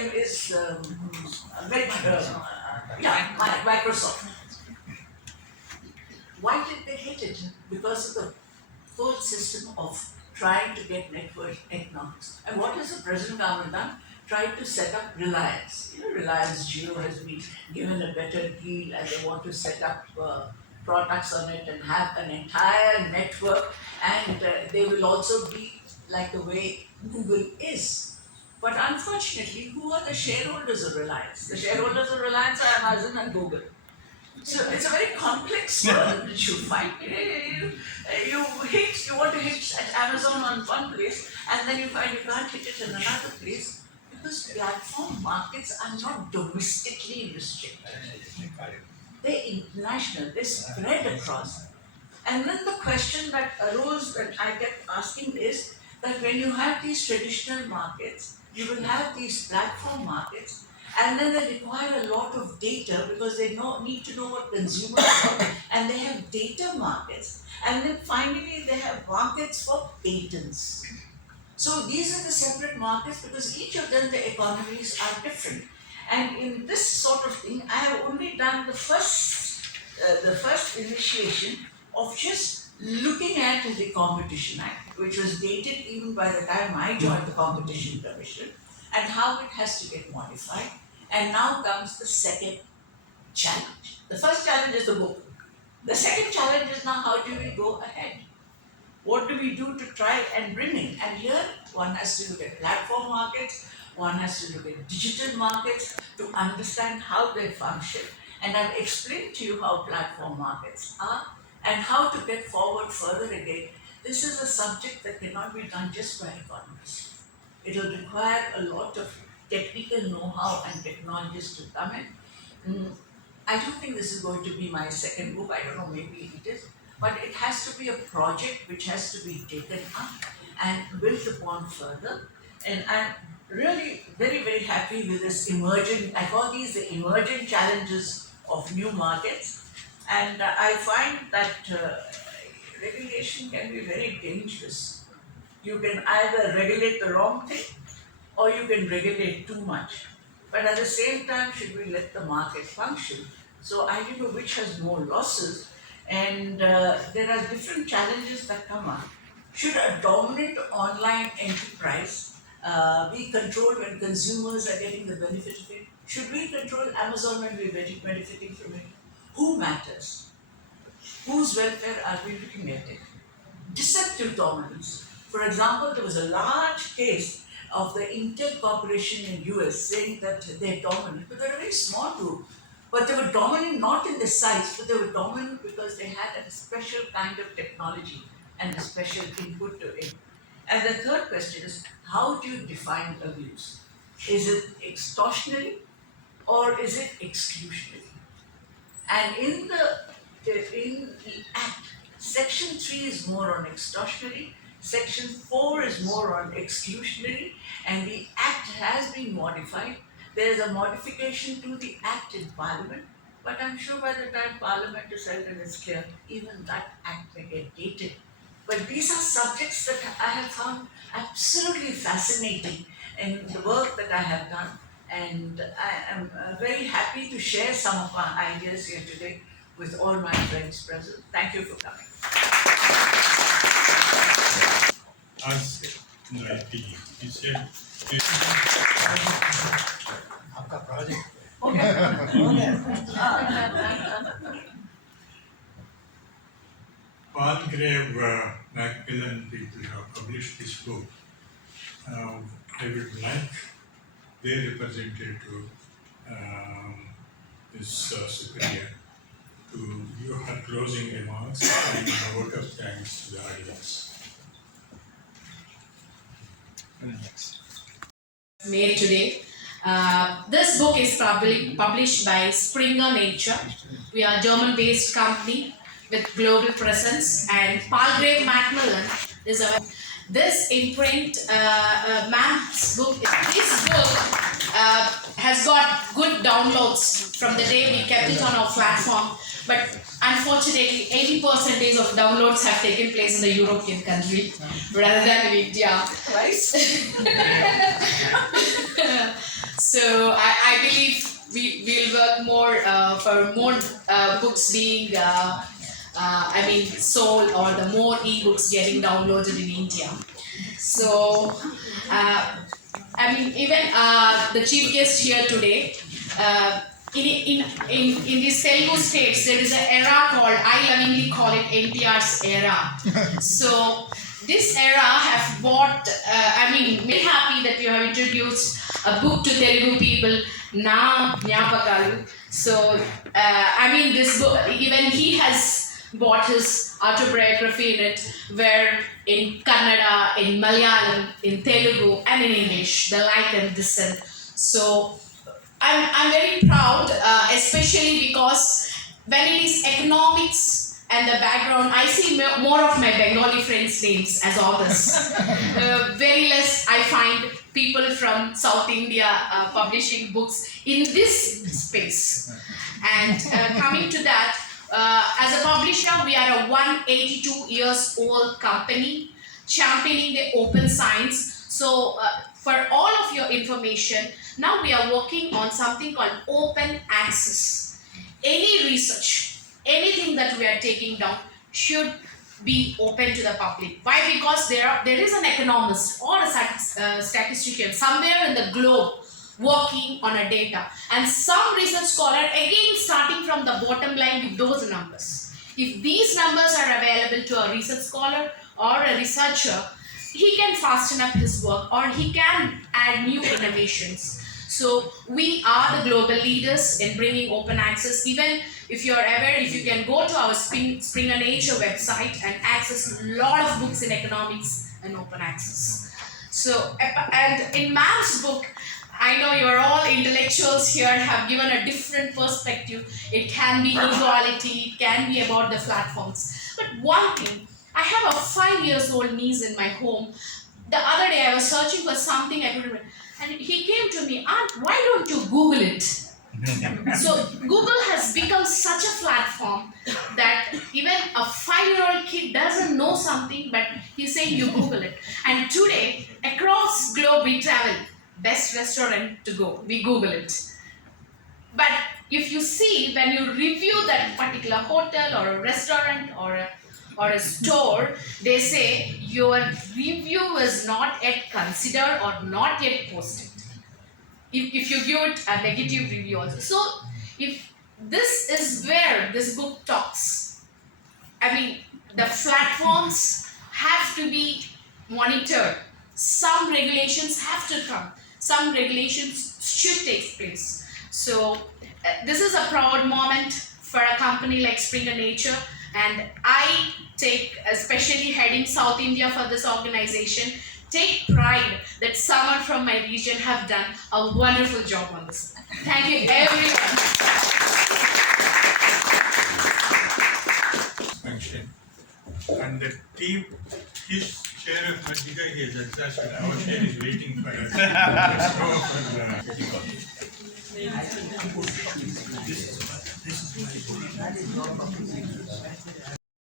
name is Microsoft. Why did they hit it? Because of the whole system of trying to get network economics. And what has the present government done? Tried to set up Reliance. Reliance Jio has been given a better deal, and they want to set up products on it and have an entire network, and they will also be like the way Google is. But unfortunately, who are the shareholders of Reliance? The shareholders of Reliance are Amazon and Google. So it's a very complex world which you find. You want to hit at Amazon on one place, and then you find you can't hit it in another place because platform markets are not domestically restricted. They're international, they spread across. And then the question that arose that I kept asking is that when you have these traditional markets, you will have these platform markets, and then they require a lot of data because they need to know what consumers want, and they have data markets, and then finally they have markets for patents. So these are the separate markets because each of them, the economies are different. And in this sort of thing, I have only done the first initiation of just looking at the Competition Act, which was dated even by the time I joined the Competition Commission, and how it has to get modified. And now comes the second challenge. The first challenge is the book. The second challenge is now how do we go ahead? What do we do to try and bring in? And here one has to look at platform markets, one has to look at digital markets to understand how they function. And I've explained to you how platform markets are and how to get forward further again. This is a subject that cannot be done just by economists. It will require a lot of technical know-how and technologies to come in. I don't think this is going to be my second book. I don't know, maybe it is. But it has to be a project which has to be taken up and built upon further. And I'm really very, very happy with this emerging, I call these the emerging challenges of new markets. And I find that regulation can be very dangerous. You can either regulate the wrong thing or you can regulate too much. But at the same time, should we let the market function? So I don't know which has more losses, and there are different challenges that come up. Should a dominant online enterprise be controlled when consumers are getting the benefit of it? Should we control Amazon when we're benefiting from it? Who matters? Whose welfare are we looking at it? Deceptive dominance. For example, there was a large case of the Intel Corporation in US saying that they're dominant, but they're a very small group. But they were dominant not in the size, but they were dominant because they had a special kind of technology and a special input to it. And the third question is, how do you define abuse? Is it extortionary or is it exclusionary? And in the Act, Section 3 is more on extortionary, Section 4 is more on exclusionary, and the Act has been modified. There is a modification to the Act in Parliament, but I'm sure by the time Parliament is held and it's clear, even that Act may get dated. But these are subjects that I have found absolutely fascinating in the work that I have done, and I am very happy to share some of my ideas here today with all my friends present. Thank you for coming. As in the opinion, he said, आपका project. Palgrave Macmillan people have published this book. I would like their representative, Ms. Superior, to give her closing remarks and a vote of thanks to the audience. Made today. This book is published by Springer Nature. We are a German-based company with global presence, and Palgrave Macmillan is a. This imprint, ma'am's book. This book has got good downloads from the day we kept it on our platform. but unfortunately 80% of downloads have taken place in the European country rather than in India. Right? So I believe we'll work more for more books being sold, or the more e-books getting downloaded in India. So even the chief guest here today, in these Telugu states, there is an era called, I lovingly call it NTR's era. So this era have bought, very happy that you have introduced a book to Telugu people, Na Nyapakalu. So, this book, even he has bought his autobiography in it, where in Kannada, in Malayalam, in Telugu, and in English, the like and dissent. So, I'm very proud, especially because when it is economics and the background, I see more of my Bengali friends' names as authors. Very less I find people from South India publishing books in this space. And coming to that, as a publisher, we are a 182 years old company championing the open science. So for all of your information, now we are working on something called open access. Any research, anything that we are taking down should be open to the public. Why? Because there is an economist or a statistician somewhere in the globe working on a data, and some research scholar again starting from the bottom line with those numbers. If these numbers are available to a research scholar or a researcher, he can fasten up his work, or he can add new innovations. So we are the global leaders in bringing open access. Even if you're aware, if you can go to our Springer Nature website and access a lot of books in economics and open access. So, and in Ma'am's book, I know you're all intellectuals here, have given a different perspective. It can be equality, it can be about the platforms. But one thing, I have a 5-year-old niece in my home. The other day I was searching for something I couldn't remember, and he came to me, "Aunt, why don't you Google it?" So Google has become such a platform that even a 5-year-old kid doesn't know something, but he's saying you Google it. And today, across globe we travel, best restaurant to go, we Google it. But if you see, when you review that particular hotel or a restaurant or a store, they say your review is not yet considered or not yet posted. If you give it a negative review also. So if this is where this book talks, the platforms have to be monitored. Some regulations have to come. Some regulations should take place. So this is a proud moment for a company like Springer Nature, and I take, especially heading South India for this organization, take pride that someone from my region have done a wonderful job on this. Thank you, everyone. Function. And the team, his share of Majika, he has exhausted. Our share is waiting for us. Let's go for the